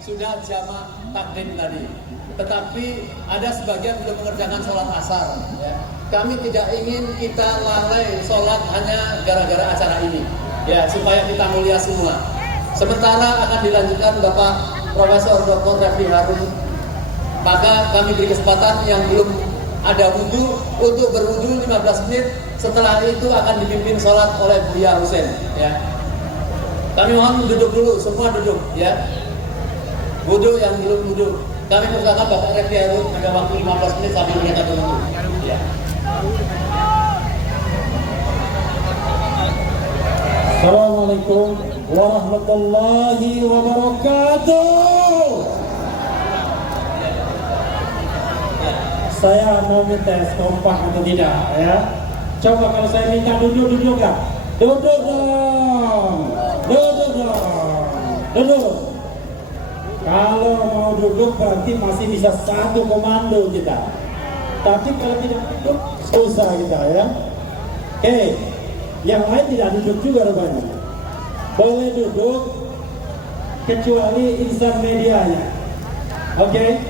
sudah jamak takdim tadi. Tetapi ada sebagian belum mengerjakan sholat asar. Ya. Kami tidak ingin kita lalai sholat hanya gara-gara acara ini, ya, supaya kita mulia semua. Sementara akan dilanjutkan Bapak Profesor Dr. Refli Harun, maka kami beri kesempatan yang belum ada wudhu untuk berwudhu 15 menit. Setelah itu akan dipimpin sholat oleh Buya Husain. Ya. Kami mohon duduk dulu, semua duduk, ya. Wudhu yang belum wudhu. Kami persilakan Bapak Refli Harun, ada waktu 15 menit sambil mereka berwudhu. Ya. Assalamualaikum warahmatullahi wabarakatuh. Saya mau minta kompak atau tidak, ya. Coba kalau saya minta duduk nggak? Duduk dong. Duduk. Kalau mau duduk berarti masih bisa satu komando kita. Tapi kalau tidak duduk susah kita, ya. Oke. Yang lain tidak duduk juga rupanya. Boleh duduk kecuali insan medianya. Oke.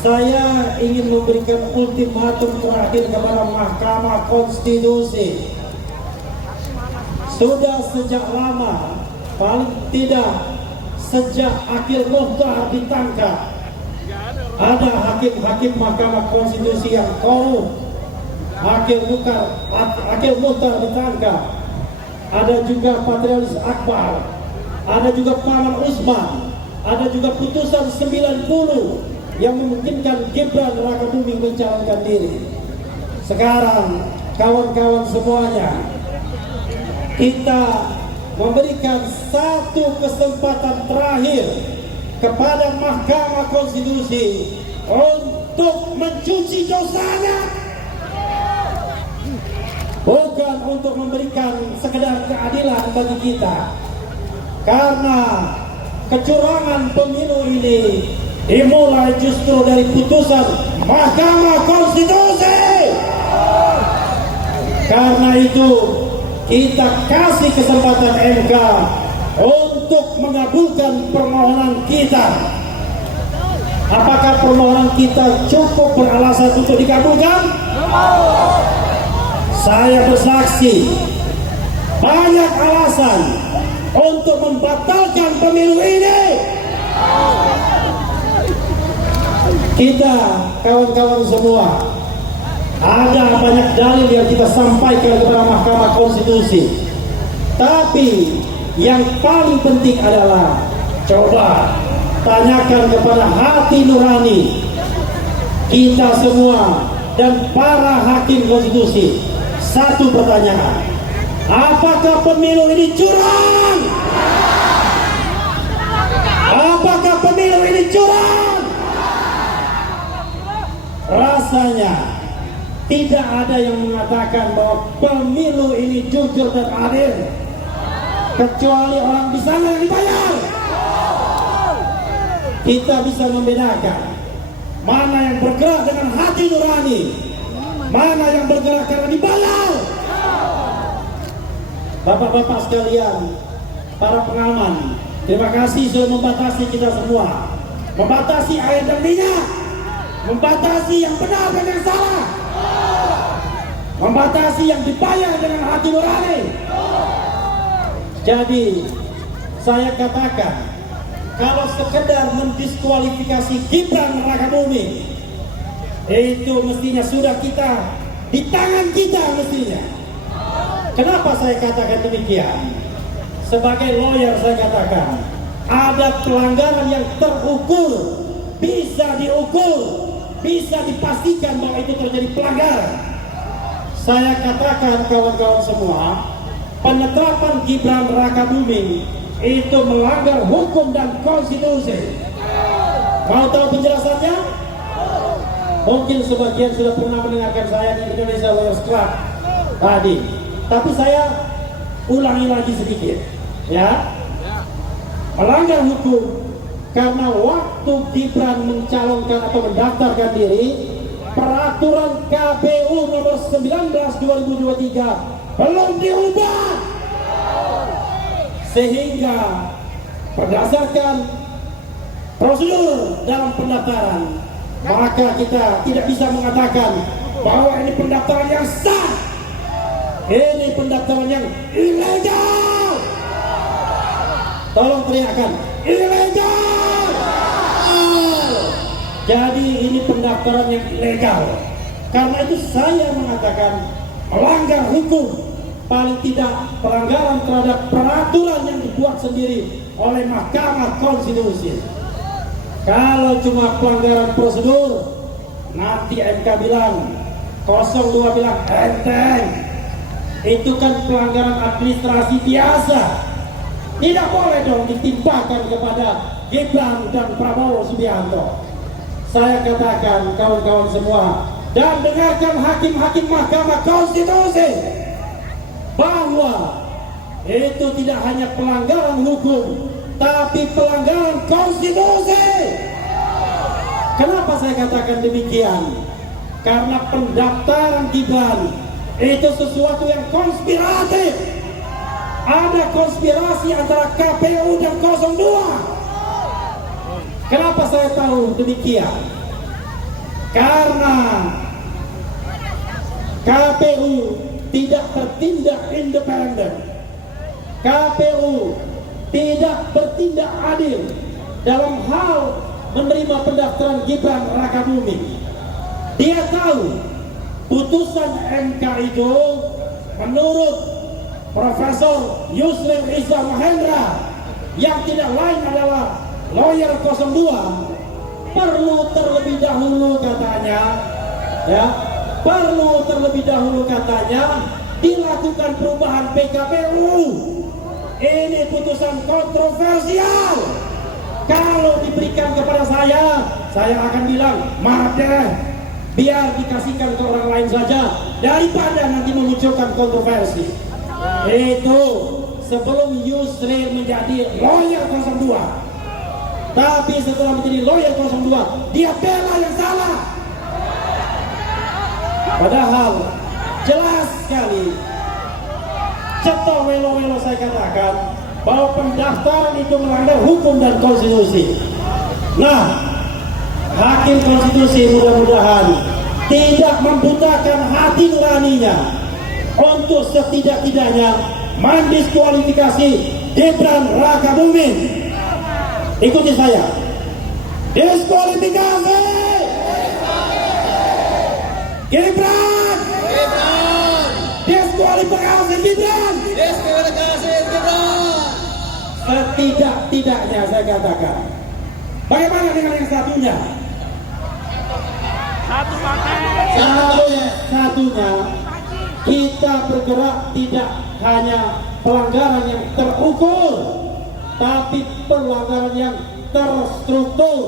Saya ingin memberikan ultimatum terakhir kepada Mahkamah Konstitusi. Sudah sejak lama, paling tidak sejak Akil Muhtar ditangkap, ada hakim-hakim Mahkamah Konstitusi yang korup. Akil Muhtar ditangkap. Ada juga Patrialis Akbar, ada juga Paman Usman, ada juga putusan 90 yang memungkinkan Gibran Rakabuming mencalonkan diri. Sekarang kawan-kawan semuanya, kita memberikan satu kesempatan terakhir kepada Mahkamah Konstitusi untuk mencuci dosanya. Bukan untuk memberikan sekedar keadilan bagi kita. Karena kecurangan pemilu ini dimulai justru dari putusan Mahkamah Konstitusi. Karena itu kita kasih kesempatan MK untuk mengabulkan permohonan kita. Apakah permohonan kita cukup beralasan untuk dikabulkan? Saya bersaksi banyak alasan untuk membatalkan pemilu ini. Kita kawan-kawan semua, ada banyak dalil yang kita sampaikan kepada Mahkamah Konstitusi. Tapi yang paling penting adalah coba tanyakan kepada hati nurani kita semua dan para hakim konstitusi. Satu pertanyaan, apakah pemilu ini curang? Apakah pemilu ini curang? Rasanya tidak ada yang mengatakan bahwa pemilu ini jujur dan adil, kecuali orang di sana yang dibayar. Kita bisa membedakan mana yang bergerak dengan hati nurani, mana yang bergerak karena dibayar. Bapak-bapak sekalian, para pengaman, terima kasih sudah membatasi kita semua, membatasi air dan minyak, membatasi yang benar dan yang salah, membatasi yang dibayar dengan hati nurani. Jadi saya katakan, kalau sekedar mendiskualifikasi Gibran Rakabuming, itu mestinya sudah kita di tangan kita mestinya. Kenapa saya katakan demikian? Sebagai lawyer saya katakan, ada pelanggaran yang terukur, bisa diukur, bisa dipastikan bahwa itu terjadi pelanggaran. Saya katakan kawan-kawan semua, penetapan Gibran Rakabuming itu melanggar hukum dan konstitusi. Mau tahu penjelasannya? Mungkin sebagian sudah pernah mendengarkan saya di Indonesia Lawyers Club tadi, tapi saya ulangi lagi sedikit, ya. Melanggar hukum karena waktu Gibran mencalonkan atau mendaftarkan diri, peraturan KPU nomor 19/2023 belum diubah, sehingga berdasarkan prosedur dalam pendaftaran, maka kita tidak bisa mengatakan bahwa ini pendaftaran yang sah. Ini pendaftaran yang ilegal. Tolong teriakan, ilegal. Jadi ini pendaftaran yang ilegal. Karena itu saya mengatakan melanggar hukum, paling tidak pelanggaran terhadap peraturan yang dibuat sendiri oleh Mahkamah Konstitusi. Kalau cuma pelanggaran prosedur, nanti MK bilang, 02 bilang enteng. Itu kan pelanggaran administrasi biasa. Tidak boleh dong ditimpakan kepada Gibran dan Prabowo Subianto. Saya katakan kawan-kawan semua, dan dengarkan hakim-hakim Mahkamah Konstitusi, bahwa itu tidak hanya pelanggaran hukum, tapi pelanggaran konstitusi. Kenapa saya katakan demikian? Karena pendaftaran Gibran itu sesuatu yang konspiratif. Ada konspirasi antara KPU dan 02. Kenapa saya tahu demikian? Karena KPU tidak bertindak independen. KPU tidak bertindak adil dalam hal menerima pendaftaran Gibran Rakabuming. Dia tahu putusan MK itu menurut Profesor Yusril Iza Mahendra yang tidak lain adalah lawyer 02, perlu terlebih dahulu katanya, ya, perlu terlebih dahulu katanya dilakukan perubahan PKPU. Ini putusan kontroversial. Kalau diberikan kepada saya akan bilang maaf deh, biar dikasihkan ke orang lain saja daripada nanti memunculkan kontroversi. Itu sebelum Yusril menjadi lawyer 02. Tapi setelah menjadi lawyer 02, dia bela yang salah. Padahal jelas sekali, ceto welo-welo saya katakan bahwa pendaftaran itu melanggar hukum dan konstitusi. Nah, hakim konstitusi mudah-mudahan tidak membutakan hati nuraninya untuk setidak-tidaknya mendiskualifikasi Gibran Rakabuming. Ikuti saya. Diskualifikasi Gibran. Diskualifikasi Gibran. Diskualifikasi Gibran. Setidak-tidaknya saya katakan. Bagaimana dengan yang satunya? Kalau yang satunya kita bergerak tidak hanya pelanggaran yang terukur, tapi pelanggaran yang terstruktur.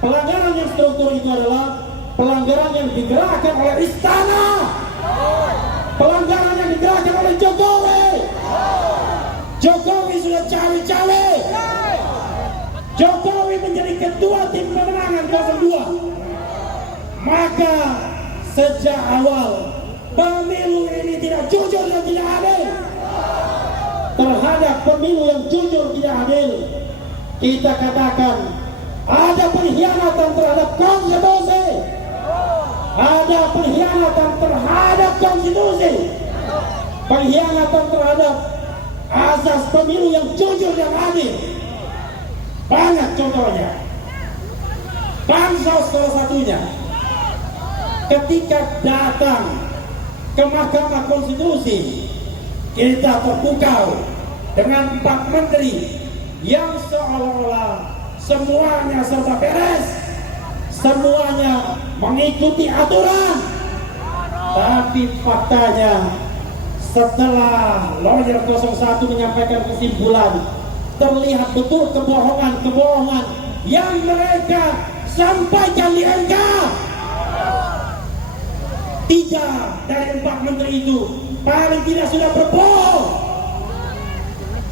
Pelanggaran yang struktur itu adalah pelanggaran yang digerakkan oleh istana, pelanggaran yang digerakkan oleh Jokowi. Jokowi sudah cawe-cawe. Jokowi menjadi ketua tim pemenangan 02. Maka sejak awal pemilu ini tidak jujur dan tidak adil. Terhadap pemilu yang jujur tidak adil, kita katakan ada pengkhianatan terhadap konstitusi. Ada pengkhianatan terhadap konstitusi. Pengkhianatan terhadap asas pemilu yang jujur dan adil. Banyak contohnya. Bansos salah satunya. Ketika datang ke Mahkamah Konstitusi, kita terpukau dengan 4 menteri yang seolah-olah semuanya serba beres, semuanya mengikuti aturan. Tapi faktanya setelah lawyer 01 menyampaikan kesimpulan, terlihat betul kebohongan-kebohongan yang mereka sampaikan di MK. 3 dari 4 menteri itu paling tidak sudah berbohong.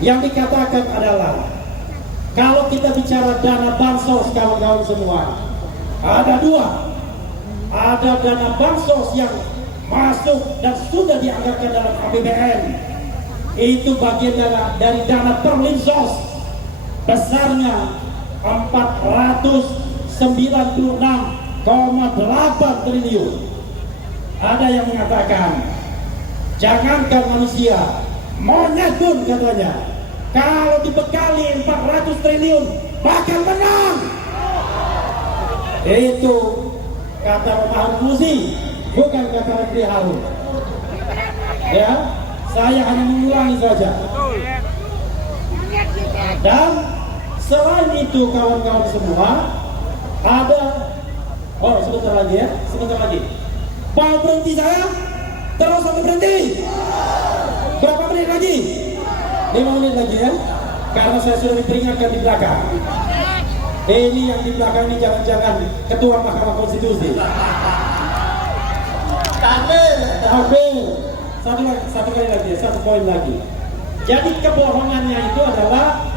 Yang dikatakan adalah, kalau kita bicara dana bansos kawan-kawan semua, ada 2. Ada dana bansos yang masuk dan sudah dianggarkan dalam APBN. Itu bagian dari dana perlinsos besarnya 496,8 triliun. Ada yang mengatakan, jangankan manusia, monyet pun katanya, kalau dibekali 400 triliun bakal menang. Itu kata Romahur Muzi, bukan kata Refli Harun. Ya, saya hanya mengulangi saja. Dan selain itu kawan-kawan semua, ada, oh sebentar lagi ya, sebentar lagi. Mau berhenti saya? Terus sampai berhenti. Berapa menit lagi? 5 menit lagi ya. Karena saya sudah diperingatkan di belakang. Ini yang di belakang ini jangan-jangan Ketua Mahkamah Konstitusi. Takbir. Satu kali lagi ya, satu poin lagi. Jadi kebohongannya itu adalah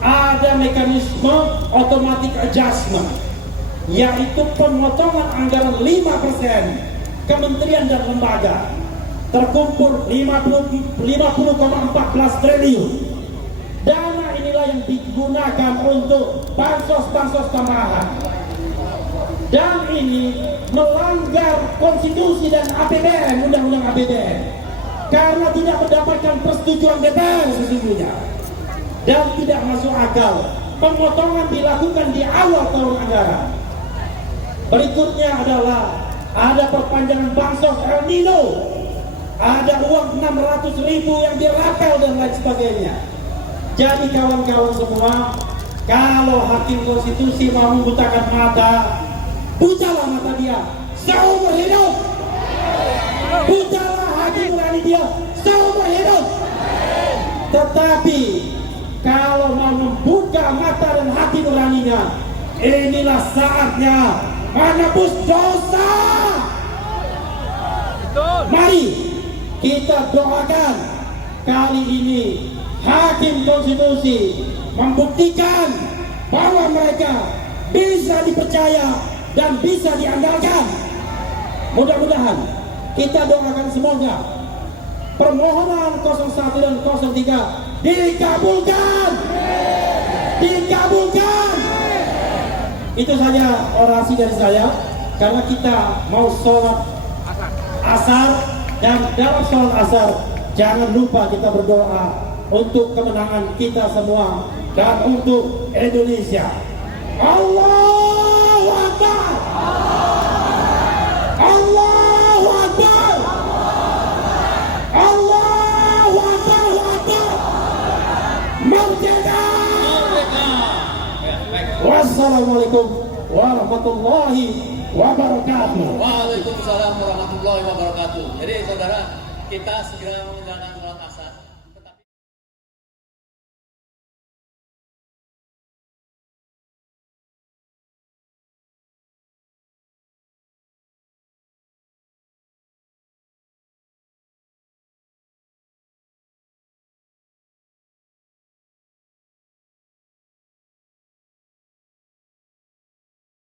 ada mekanisme automatic adjustment, yaitu pemotongan anggaran 5% kementerian dan lembaga terkumpul 50,14 triliun. Dana inilah yang digunakan untuk bansos tambahan. Dan ini melanggar konstitusi dan APBN, undang-undang APBN, karena tidak mendapatkan persetujuan DPR sesungguhnya. Dan tidak masuk akal. Pemotongan dilakukan di awal tahun anggaran. Berikutnya adalah ada perpanjangan bansos El Nino, ada uang 600.000 yang dirapel dan lain sebagainya. Jadi kawan-kawan semua, kalau hakim konstitusi mau membutakan mata, butalah mata dia seumur hidup. Butalah hakim nurani dia seumur hidup. Tetapi kalau mau membuka mata dan hati nuraninya, inilah saatnya menebus dosa. Mari kita doakan kali ini hakim konstitusi membuktikan bahwa mereka bisa dipercaya dan bisa diandalkan. Mudah-mudahan kita doakan semoga permohonan 01 dan 03 dikabulkan. Itu saja orasi dari saya, karena kita mau sholat asar, dan dalam sholat asar jangan lupa kita berdoa untuk kemenangan kita semua dan untuk Indonesia. Allahu Akbar. Allahu Akbar. Allahu Akbar. Merdeka. Wassalamualaikum warahmatullahi wabarakatuh. Waalaikumsalam warahmatullahi wabarakatuh. Jadi saudara, kita segera menjalankan sholat asar.